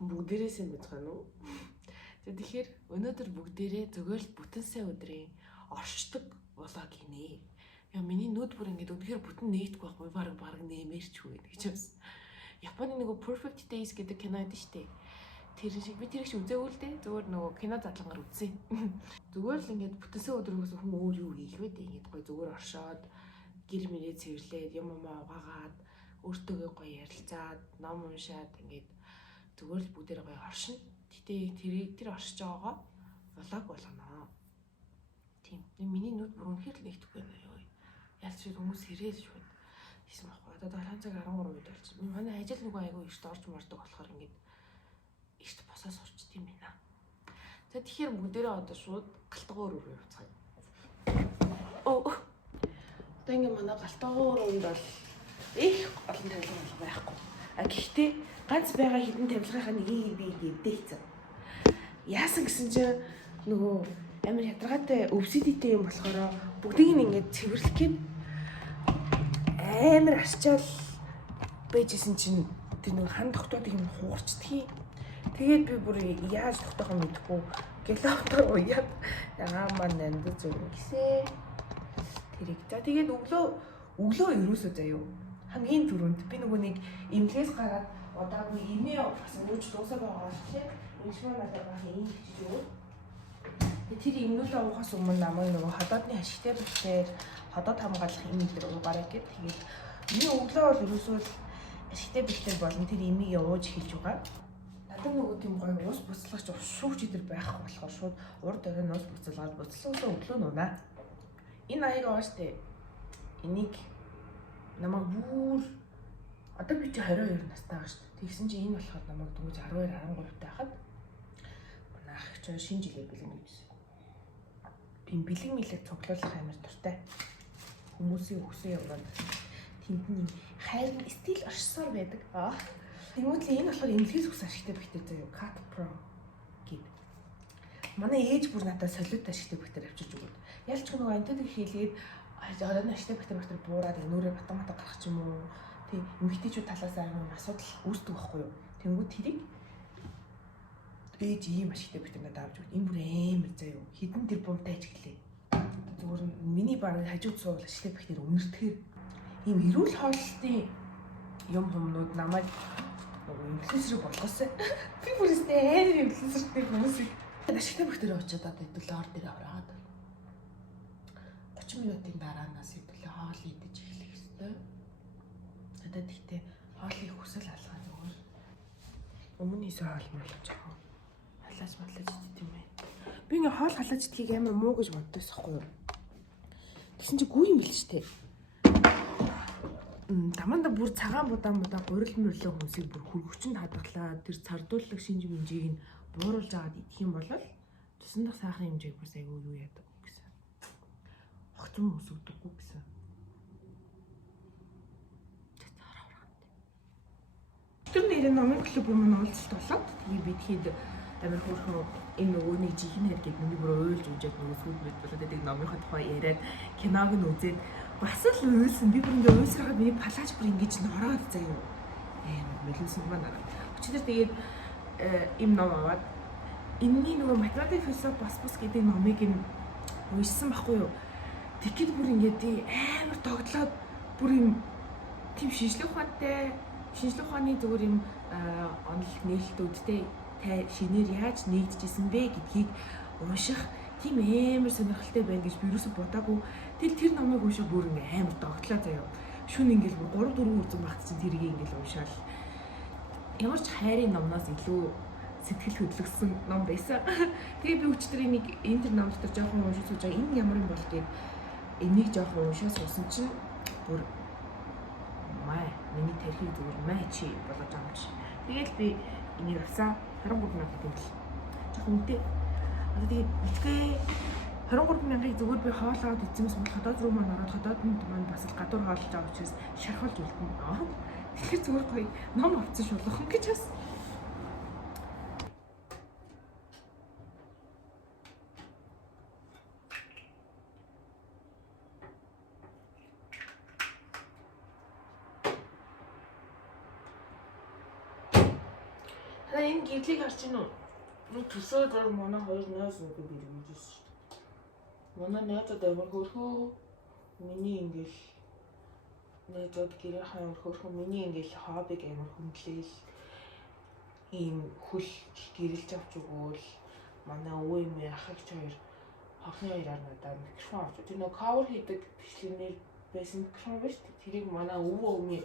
Бүгдээрээ сайн байна уу? Тэгэхээр өнөөдөр бүгдээрээ зөвхөн л бүтэн сайн өдрийн оршдог болоо гинэ. Яа миний нүд бүр ингэж өдгөр бүтэн нэгдэхгүй байхгүй баг нэмэрчгүй гэж бас. Японы нөгөө Perfect Days гэдэг кино байдаг шүү дээ. Тэр шиг би тэрийг үзээгүй л дээ. Зүгээр нөгөө кино задлангаар үзсэн. Зүгээр л ингэж бүтэн сайн өдрөөс хүн өөр юу хийх вэ дээ. Ингэж гоё зүгээр оршоод гэр мөрөө цэвэрлээд юм угаагаад өөртөөгөө гоё ярилцаад ном уншаад ингэж зүгээр л бүгдээрээ гоё оршин. Гэтэ тэр оршиж байгаагаа влог болгоно. Тийм. Миний нүд бүр үнэхээр л нэгдэхгүй байна ёо. Ялч хүмүүс хэрэл шүү. Хийсэн байхгүй. Одоо 7 цаг 13 минут болсон. Манай ажил нөгөө айгүй эрт орж мардаг болохоор ингэж эрт босоо сурчт юм байна. За тэгэхээр бүгдээрээ одоо шууд галтгоор өрөө явцгаая. Одоо ингэ манай галтгоор өрөөнд бол их олон тавилга байхгүй. Гэхдээ ганц байгаа хідэн тавилгынхаа нэгийг би эвдээцэн. Яасан гэсэн чинь нөгөө амар ядаргаатай өвсөдтэй юм болохоор бүгдийг нь ингээд цэвэрлэх гээд амар арчаал байжсэн чинь тэр нөгөө хан тогтоодыг нь хуурчдгийг. Тэгээд би бүр яаж тогтоохоо мэдэхгүй гэлоотор уяад яамаа нандаж өгнө гэсэн. Тэрийг. За тэгээд өглөө ерөөсөө заяа. Хамгийн түрүүнд би нөгөө нэг имлээс гараад удаагүй имээ бас өөж дуусаа байгаа шээ. Иншмаа надад баг ийм хичиж өгөө. Тэр имнүүлээ уухаас өмнө намайг нөгөө ходоодны ашигтай бэлтээр ходоод хамгаалах им дээр уугаарай гэд. Тэгээд миний өглөө бол ерөөсөө ашигтай бэлтээр болон тэр имийг ууж хэлж байгаа. Надад нөгөө тийм гоё уус буцалгаач шүүгч идэр байх болохоор шууд урд оройн уус буцалгаад буцалгаас өглөө нунаа. Энэ аяг байгаа штэ. Энийг намайг бүр одоо би чи 22 настай байгаа шүү дээ. Тэгсэн чи энэ болохоор намайг дөнгөж 12 13 тайхад манай ах ч шинэ жилээ бэлэн гэсэн. Би бэлэн мэлэг цуглуулах амар дуртай. Хүмүүсийн өсөө яваад тентний хайр стил оршсоор байдаг. Тэгмээ энэ болохоор эмнэлгээс ус ашигтай бэхтэй заяа. Cat Pro гэд. Манай ээж бүр надад солиот ашигтай бэхтэй авчирч өгөөд. Ялч нөгөө антибиотик хийлгээд оройн ашигтай бэхтэй буураад өнөөрөө батамата гарах ч юм уу. Тэг эмэгтэйчүүд талаас аймаг асуудал үүсдэг байхгүй юу. Тэнгүүд тэрийг ээж ийм ашигтай бэхтэй надад авч өгд. Энэ бүр амар заяа. Хідэн тэр бумтай ажиглээ. Зүгээр миний баг хажууд суувал ашигтай бэхтэр өнөртгөр ийм эрүүл хооллолтын юм хүмүүд намайг инфлюенсер болгосон. Би бүрээсээ амар инфлюенсертэй хүмүүсийг ашигтай бэхтэр очиод одоо хэдүүлээ ор дээр аваад 30 минутын дараанаас хэдүүлээ хоол идэж эхлэх ёстой. Одоо тэгтээ хоолыг хүсэл алгаа зүгээр. Өмнөөсөө хоол мөлж байгаа. Халааж идэх юм ээ. Би ингээ хоол халааж идхийг амар муу гэж боддоос ахгүй юу. Тэгсэн чи гүү юм бэл ч тээ. Даманда бүр цагаан будаан гурил мөрлөө хүмүүсийг бүр хөргөчөнд хадгалаад тэр цардууллаг шинж мэнжийг нь бууруулж аваад идэх юм бол тусан дах сайхан хэмжээг бас айгүй юу яадаг гэсэн. Огцом өсөгдөггүй гэсэн. Тэр нэрээ номын клуб юм уулзалт болоод тэгээ би тэгэхэд амар хөөрхөн энэ нөгөөний жинхэнэ хэрэг миний бүр уйлж үжээд нөгөө сүлбэд болоод байдаг номынхаа тухай яриад киног нь үзээд бас л уйлсан. Би бүр ингээ уйлсараад миний палаж бүр ингэж нороод заяа. Мэлүүлсэн маань аа. Өчигдөр тэгээд им ном аваад энэний нөгөө математик философи бас гэдэг номыг нь уншсан байхгүй юу. Тэгэхэд бүр ингээд амар тогтлоод бүр юм тийм шинжлэх ухааны зүгээр юм онол нээлтүүдтэй шинээр яаж нэгдэжсэн бэ гэдгийг унших тийм амар сонирхолтой байна гэж би юусоо бодаагүй. Тэр номыг уншиж бүр ингээ амар догтлоо заяа. Шүн ингээл бүр 3 4 үрзэн багт чинь тэрийг ингээл уншаал. Ямар ч хайрын номноос илүү сэтгэл хөдлөсөн ном байсан. Тэгээ би өчтөр энийг энэ тэр ном дотор жоохон уншиж сууж байгаа. Энэ ямар юм бол гээд энийг жоохон уншаа суусан чинь бүр миний тархийг зүгээр май чи болоод байгаа юм чи. Тэгэл би энийг авсан 23 мянга төгрөг. Жоохон үнэтэй. Одоо тэгээд битгээ 23 мянгаыг зүгээр би хоолоод эзэмс бол ходоод руу маань ороод ходооднд маань бас л гадуур хоолж байгаа учраас шархалж үлдэнэ. Тэгэхээр зүгээр гоё ном авсан шулуухан гэж бас. энэ гэрлийг харж байна уу? Энэ төсөөд бол манай хоёр найз нэг бэргэж шүү дээ. Манай найзууд амар хөрхөө. Миний ингээл найзууд гэрээ амар хөрхөө. Миний ингээл хоббиг амар хүндлээл. Ийм хөл гэрэлж авч өгөөл. Манай өвөө юм ахагч хоёр хохны хоёраар надад микрофон авч. Тэр нөө кавер хийдэг бичлэгнэр байсан микрофон биш үү? Тэрийг манай өвөө өмнө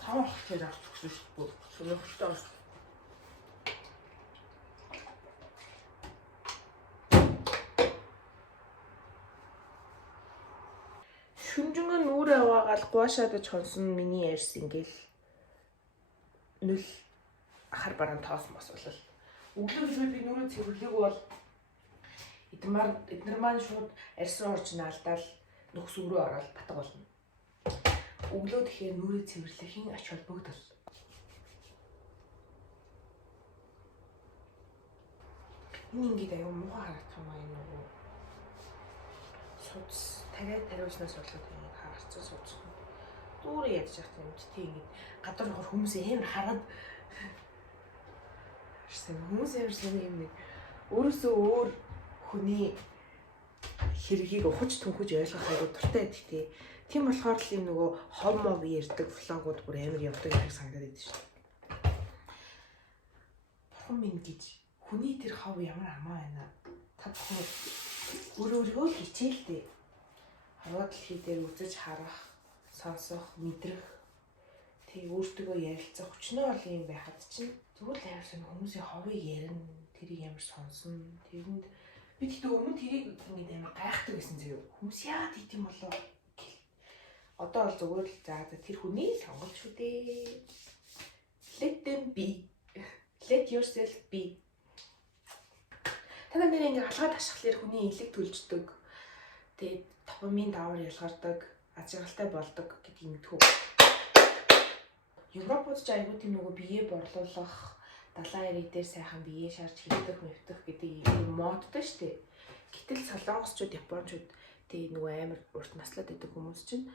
5 ахагчаар авч өгсөн шүү дээ. Сонирхолтой байна. Шүнжэнгэн нүрэ аваагаал гуашаадаж хонсон миний ярьс ингээл нөл ахар бараан тоос мосвол өглөө хэлбэл би нүрэ цэвэрлээг бол эднэр маань шууд арьсан орж наалдаал нөхс өрөө ороод батг болно. Өглөө тэгэхээр нүрэ цэвэрлэхийн ач холбогдол. Энэ ингээд аюу муухай харагдах юм аа энэ нөгөө судас тариуснаас болоод ингэ хаарцсан судас. Дүүрээ ядж явах юм чи тийм ингэ гадар нохор хүмүүс амар хараад хүмүүс ямарсан юм нэг өөрөөсөө өөр хүний хэргийг ухаж түнхэж ойлгох аюу дуртай байдаг. Тийм болохоор л юм нөгөө хов мов ярьдаг влогууд бүр амар явдаг гэж санагдаад байдаг шүү дээ. Бурхан минь гэж хүний тэр хов ямар амаа байна. Та бүхэн өөрөөрөө хичээлдээ хаваа дэлхий дээр үзэж харах, сонсох, мэдрэх тэг өөртөө ярилцах хүчнээ бол юм байхад чинь зүгээр л ямарсан хүмүүсийн ховыг ярина, тэрийг ямар сонсно. Тэрэнд би тэгтээ өмнө тэрийг ингэж амар гайхдаг байсан зэрэг хүмүүс яа тийм болоо гэл. Одоо бол зүгээр л за тэр хүний сонголт шүү дээ. Let them be. Let yourself be. Танаа нэр ингэ алгаад ашиглахлаар хүний илэг төлждөг. Тэгээд допамин давар ялгардаг, ажиглалтай болдог гэдэг юм тхүү. Европод ч айгүй тийм нөгөө биеэ борлуулах, далайн ирэг дээр сайхан биеэ шарж хилдэх мэвтэх гэдэг юм модтой шүү дээ. Гэтэл солонгосчууд, японочууд тэгээ нөгөө амар урт наслаад байдаг хүмүүс чинь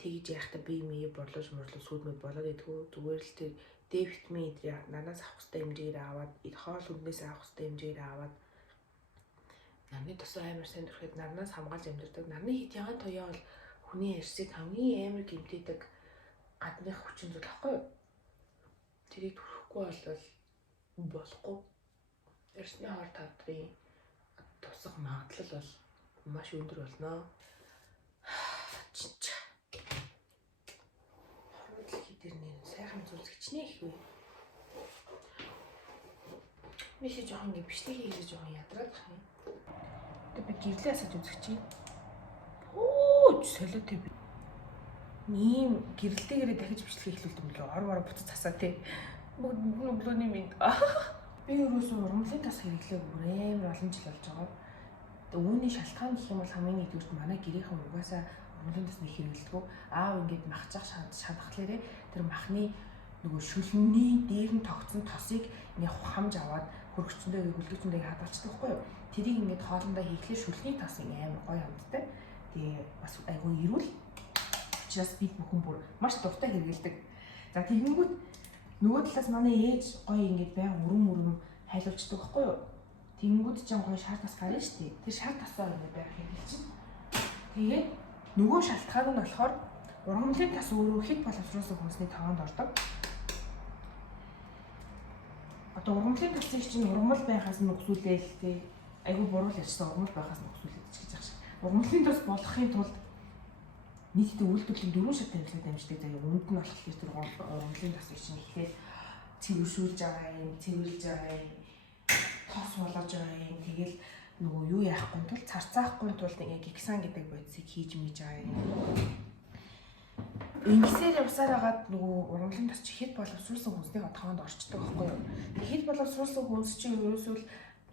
тэгж яахта бие мие борлуулж сүйдмэд болоод идэггүй. Зүгээр л тэр Д витамин эдрийг нанаас авах хэрэгтэй хэмжээгээр аваад, хоол хүнээс авах хэрэгтэй хэмжээгээр аваад нарны тосоо амар сайн дөрөхөд нарнаас хамгаалж амьдэрдэг. Нарны хит ягаан тоёо бол хүний арьсыг хамгийн амар гэмтээдэг гадны хүчин зүйл ахгүй юу? Тэрийг төрөхгүй бол болохгүй. Арьсны хор тавдрын тусах магадлал бол маш өндөр болно. Чинч. Хорвоо дэлхий дээр нэр сайхан зүйлс хичнээн их вэ. Миши жоохон ингэ бичлэг хийлээ жоохон ядраад бах юм. Тэг би гэрлээ асаж үзэх чи. Оо солиот би. Ийм гэрэлтэйгээрээ дахиж бичлэг хийлүүлт юм лөө. Ор буцаж засаа тий. Нүглөөний минь. Би ерөөсөө ургамлын тас хэрэглээ бүр амар олон жил болж байгаа. Тэгээ үүний шалтгаан гэх юм бол хамгийн нэгдүгürt манай гэрийнхэн угаасаа ургамлын тас нэг хэрэглэдэг. Аав ингээд махчих шанахлаарэ тэр махны нөгөө шүлний дээр нь тогтсон тосыг ингээ хамж аваад хөргөчнөдөө хүлгөчнөдөө хадгалцдаг байхгүй юу? Тэрийг ингээд хоолндоо хийхлээр шүлний тос амар гоё амттай. Тэгээ бас айгүй ирүүл. Учраас бид бүхэн бүр маш дуртай хэрэглэдэг. За тэгэнгүүт нөгөө талаас манай ээж гоё ингээд байг өрөм хайлуулцдаг байхгүй юу? Тэгэнгүүт ч гоё шар тас гарна шүү дээ. Тэр шар тасаа ингээд байг хэрэглэж чинь. Тэгээд нөгөө шалтгаан нь болохоор ургамлын тас өөрөө хэд боловсруулсан хүнсний тоонд ордог. Одоо ургамлын тасыг чинь ургамал байхаас нөхсүүлээл тий. Айгүй буруу л ярьсан ургамал байхаас нөхсүүлээд ч гэж байгаа шиг. Ургамлын тас болохын тулд нийтдээ үйлдвэрлэлийн 4 шат тавилгад дамждаг. За өмнөд нь болохоор тэр ургамлын тасыг чинь ихлээр цэвэршүүлж байгаа юм, цэвэрлж байгаа юм, тос болгож байгаа юм. Тэгэл нөгөө юу яахгүй тул царцаахгүй тулд ингээ гиксан гэдэг бодисыг хийж мэж байгаа юм. Ингэсээр явсаар хагаад нөгөө ургамлын тас чи хэд боловсруулсан хүнсний тоонд орчдөг байхгүй юу? Хэд боловсруулсан хүнс чинь ерөөсөө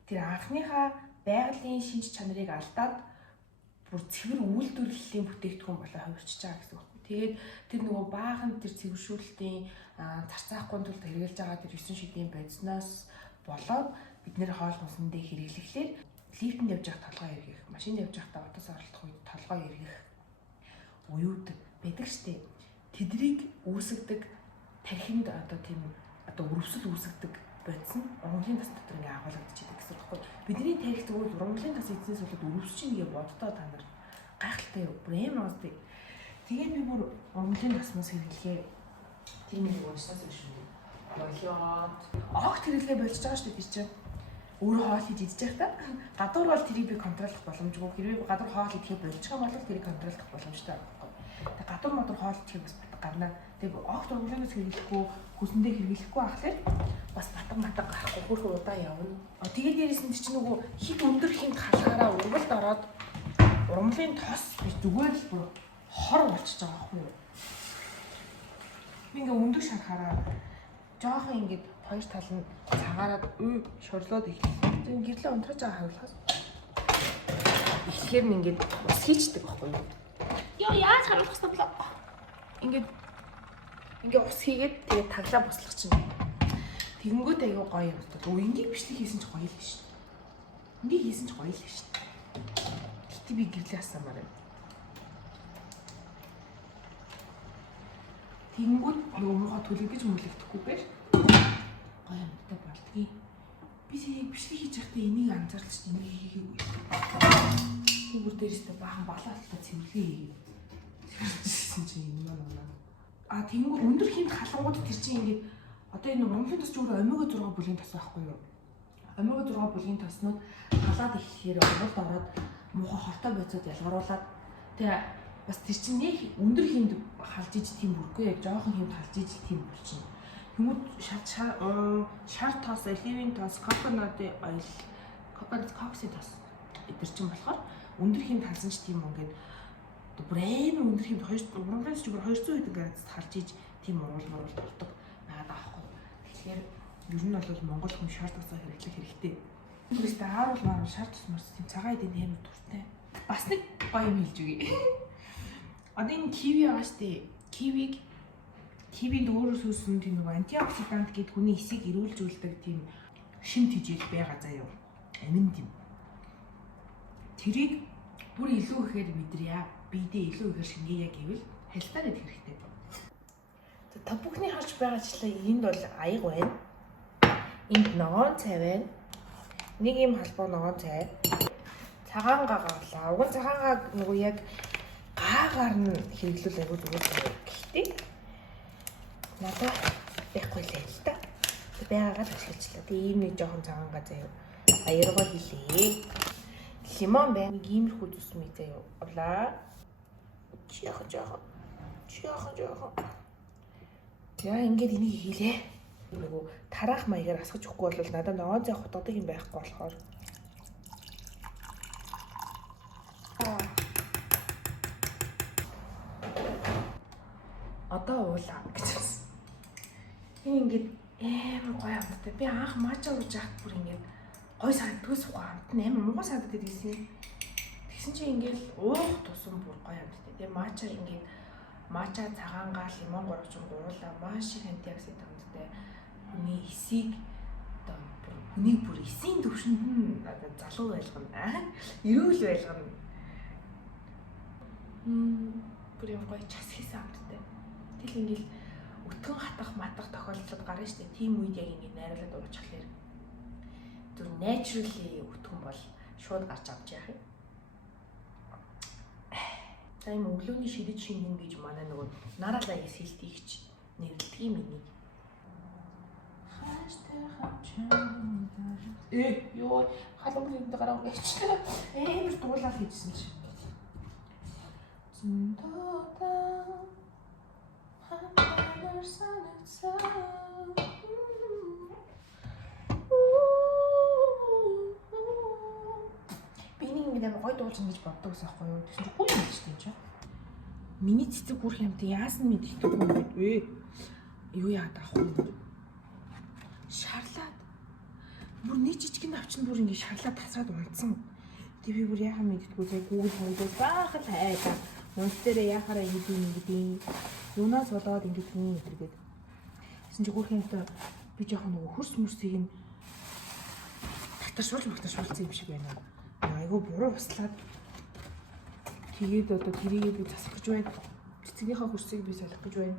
тэр анхныхаа байгалийн шинж чанарыг алдаад бүр цэвэр үйлдвэрлэлийн бүтээгдэхүүн болоо хувирчиж байгаа гэсэн үг. Тэгээд тэр нөгөө баахан тэр цэвэршүүлэлтийн зарцаахгүй тулд хэрэгжилж байгаа тэр 9 шидийн бодисноос болоод бид нэр хоол хүнсэндээ хэрэглэхлээр лифтэнд явж явах толгой эргэх, машинд явж явахдаа утас оролдох үед толгой эргэх уюуд байдаг штеп. Тэдрийг үүсгдэг тархинд одоо тийм одоо өрөвсөл үүсгдэг бодсон ургамлын тас дотор ингээ агуулгадчихдаг гэсэн үг байхгүй. Бидний тарих тэгвэл ургамлын тас эзнээс болоод өрөвсчин ингээ боддоо та нар гайхалтай юу. Бүр амар гооцтой. Тэгээд би бүр ургамлын тасмаас хэрэглэхээ тэр нэг уушаас биш үү. Болоод огт хэрэглээ болчихж байгаа шүү дээ тэр чинь. Өөрөө хоол хийж идэж байхдаа гадуур бол тэрийг би контроллох боломжгүй. Хэрвээ гадуур хоол идэхээ болж байгаа бол тэрийг контроллох боломжтой байхгүй. Тэгээд гадуур модор хоол идэхээ бас батг гарна. Тэгээд огт ургамлаас хэрэглэхгүй, хүсэндээ хэрэглэхгүй ахлаар бас батг гарахгүй хөрхөн удаан явна. Тэгээд дээрээс нь чинь нөгөө хит өндөр хинт халахаараа ургалд ороод ургамлын тос би зүгээр л бүр хор болчихж байгаа байхгүй юу. Ингээ өндөр шарахаараа жоохон ингээд хоёр тал нь цагаараад шорлоод эхэлсэн. Тэгээд гэрлээ унтраж байгаа харуулхаас эхлэхээр нь ингээд ус хийчдэг байхгүй юу. Яа яаж харуулах вэ блоо. Ингээд ус хийгээд тэгээд таглаа буслах чинь. Тэгэнгүүт аягүй гоё юм байна. Энгийг бичлэг хийсэн ч гоё л шүү дээ. Энийг хийсэн ч гоё л шүү дээ. Гэтэ би гэрлээ асаамаар байна. Тэгэнгүүт нөгөө муухай төлөвлөж мөлөгдөхгүйгээр гоё юмтай болдгийг. Би саяг бичлэг хийж байхдаа энийг анзаарлаа шүү дээ. Энийг хийгээгүй. Би бүр дээрээсээ баахан балаалтаа цэвэрлээ хийгээ. Цэвэрлэжсэн чинь юм байна. Тэгэнгүүт өндөр хинт халангууд тэр чинь ингээд одоо энэ ургамлын тас ч өөр омега 6 бүлгийн тас байхгүй юу? Омега 6 бүлгийн таснууд халаад ихэхээр ургалд ороод муухай хортой бодисод ялгаруулад тэгээ бас тэр чинь нэг өндөр хэмд халж иж тийм бүргүй яг жоохон хэмд халж иж тийм бүр чинь. Хүмүүс шар тос, оливын тос, коконат ойл, коконат кокси тос эдгээр чинь болохоор өндөр хэмд халсан ч тийм ингээд бүр амар өндөр хэмд ургамлын ч бүр 200 хэдэн градусд халж иж тийм ургал болдог. Тэгэхээр ер нь бол Монгол хүн шар тосоо хэрэглэх хэрэгтэй. Өөрөөсөө ааруул маар шар тос морс тийм цагаан эдийн амар дуртай. Бас нэг гоё юм хэлж өгье. Одоо энэ киви байгаа штэ. Кивинд өөрөө сүүсэн тийм нэг антиоксидант гэдэг хүний эсийг эрүүлжүүлдэг тийм шим тэжээл байгаа заа юу. Амин тийм. Тэрийг бүр илүү ихээр мэдрээ. Бидээ илүү ихээр шингээе гэвэл хальтаар идэх хэрэгтэй. Та бүхний харж байгаачлаа энд бол аяг байна. Энд ногоон цай байна. Нэг юм халбаа ногоон цай. Цагаан гаа гарлаа. Уг нь цагаан гаа нөгөө яг гаагаар нь хэрэглүүл аягүй зүгээр байна. Гэхдээ надад байхгүй л л та. Байгаагаар ашиглачлаа. Тэгээ ийм нэг жоохон цагаан гаа заяа. Аяаргаа хийлээ. Лимон байна. Нэг иймэрхүү зүс мэт заяа. Авлаа. Жаахан. Яа ингээд энийг хийлээ. Нөгөө тараах маягаар асгаж өгөхгүй бол надад ногоон цай хутгадаг юм байхгүй болохоор. Одоо уулаа гэж хэлсэн. Энэ ингээд амар гоё амттай. Би анх мача ууж яхад бүр ингээд гоё сандгаас ухаа амт нь амар муухай санддаг гэсэн. Тэгсэн чинь ингээд уух тусам бүр гоё амттай. Тэгээ мача ингээд мача цагаан гаа лимон гурван гуруулаа маш их антиоксиданттай хүний эсийг одоо хүнийг бүр эсийн төвшөнд нь одоо залуу байлгана. Эрүүл байлгана. Бүр юм гоё час хийсэн амттай. Тэгэл ингээл өтгөн хатах матах тохиолдлууд гарна шүү дээ. Тийм үед яг ингээд найруулад уучихлаэр зүр naturally өтгөн бол шууд гарч авч яах юм. За юм өглөөний шидэд шингэн гэж манай нөгөө наралагаас хэлтий гэж нэрлэдэг юм энийг. Ёо халамжинд гараа гэж амар дуулаад хийжсэн чи. Зөндөөдөө хамтаар санагцаа. Би нэг юм амар гой дуулж ингэж боддог ус аахгүй юу? Тэгсэн чинь гоё юм шүү дээ. Миний цэцэг бүрх юмтай яасан мэдчихдэг юм бэ? Юу яагаад авахгүй юм? Шарлаад. Бүр нэг жижигэн авчин бүр ингэ шарлаад тасраад унтсан. Тэг би бүр яхаа мэддэггүй зэ Google хангаж баахал хайдаа. Унт дээрээ яхаараа ингэдэг. Юунаас болоод ингэдэг юм гэдэг. Тэгсэн чинь бүрх юмтай би жоохон нөгөө хөрс мөрсийг нь татаршуулсан юм шиг байна. Айгу буруу услаад тэгээд одоо тэрийг би засах гэж байна. Цэцгийнхаа хөрсийг би салах гэж байна.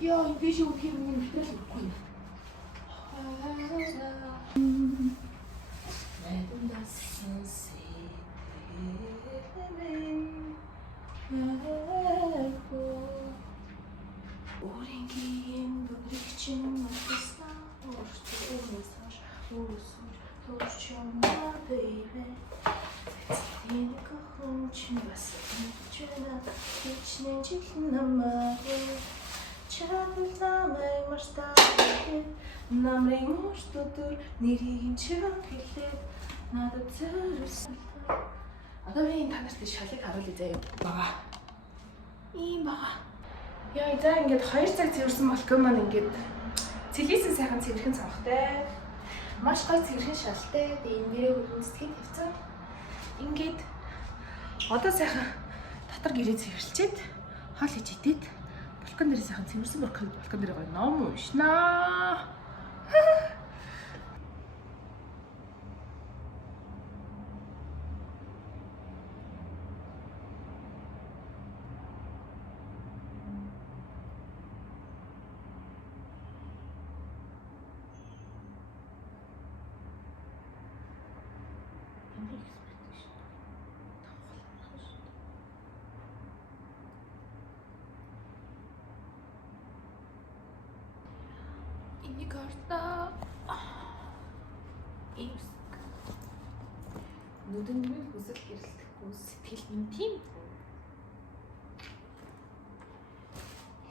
Ja, in deze hoek hier niet meer goed. Намрын өчтөдөр нэрийг чинь хэлээд надад зориулсан. Одоо би энэ танарт шалыг харуулъя заяа. Бага. Ийм бага. Яа, за ингээд 2 цаг цэвэрсэн балкон маань ингээд цэлийсэн сайхан цэвэрхэн цавхтай. Маш гой цэвэрхэн шалтай. Тэгээ энэ нэрээ хөлөсдөг хэвцэн. Ингээд одоо сайхан дотор гэрээ цэвэрлчихэд хоол хийж идээд балкон дээр сайхан цэвэрсэн балкон дээр гоё ном уншнаа. Карта. Эвск. Нүдэнд минь хүсэл гэрэлтэхгүй сэтгэл минь тийм.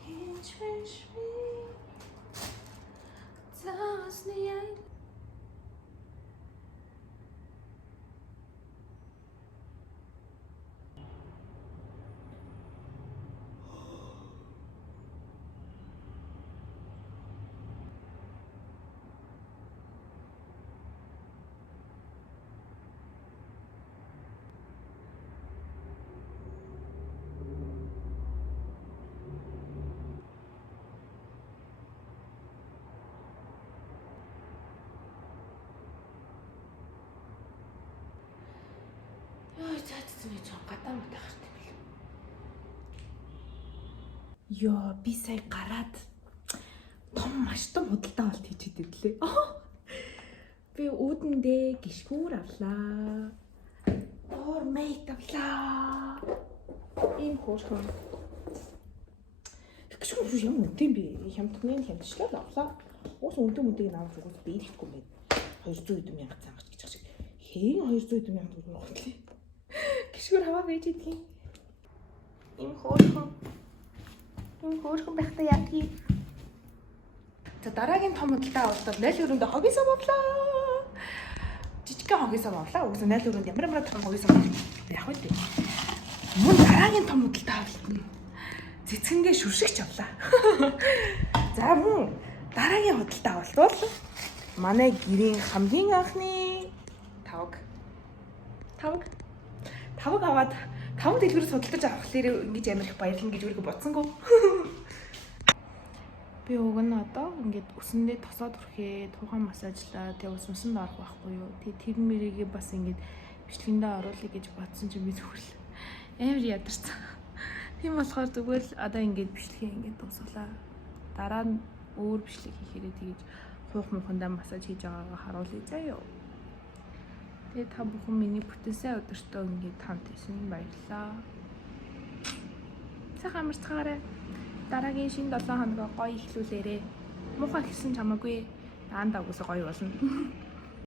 Хинч биш би. Цаасны яй. Цаацсан гэж гадаа мэтэх хэрэгтэй билээ. Йоо, би сая гараад маш том худалдаа авалт хийчихэд ирлээ. Би үүдэндээ гიშгүүр авлаа. Доор мейт авлаа. Ийм хөөрхөн. Гიშгүүр юм үнэтэй би хямдхны хямдчлал авлаа. Уус үнэтэй мөдийг авах зүгээс би ирэхгүй юм байна. 200 мянга цангач гэж шиг. Хэн 200 мянга төгрөг готлээ. Гიშгүүр хаваа байж идэх. Ийм хөөрхөн байхдаа яг юм. За дараагийн том худалдаа авалтад 0 өрөөндөө хогийн сав авлаа. Жижигхэн хогийн сав авлаа. Угсаа 0 өрөөнд ямар том хогийн сав яг үү. Мөн дараагийн том худалдаа авалт нь цэцгэнгээ шүршигч авлаа. За мөн дараагийн худалдаа авалт бол манай гэрийн хамгийн анхны тавг аваад 5 дэлгүүрээс худалдаж авахлаар ингэж амар их баярлна гэж өөрийгөө бодсонгүй. Би уг нь одоо ингээд өсөндөө тосоод өрхөө тухайн массажлаа тэг ус мөсөнд орох байхгүй юу. Тэг тэр мэрийгээ бас ингээд бичлэгэндээ оруулъя гэж бодсон чинь би зүгээр л амар ядарсан. Тийм болохоор зүгээр л одоо ингээд бичлэгээ ингээд дуусгалаа. Дараа нь өөр бичлэг хийхээрээ тэгэж хуух мухандаа массаж хийж байгаагаа харуулъя заа юу. Тэгээ та бүхэн миний бүтэнсээ өдөртөө ингээд хамт исэн баярлалаа. Сайхан амарцгаарай. Дараагийн шинэ 7 хоногоо гоё эхлүүлээрэ. Муухай хэлсэн ч хамаагүй. Даандаа үгүйс гоё болно.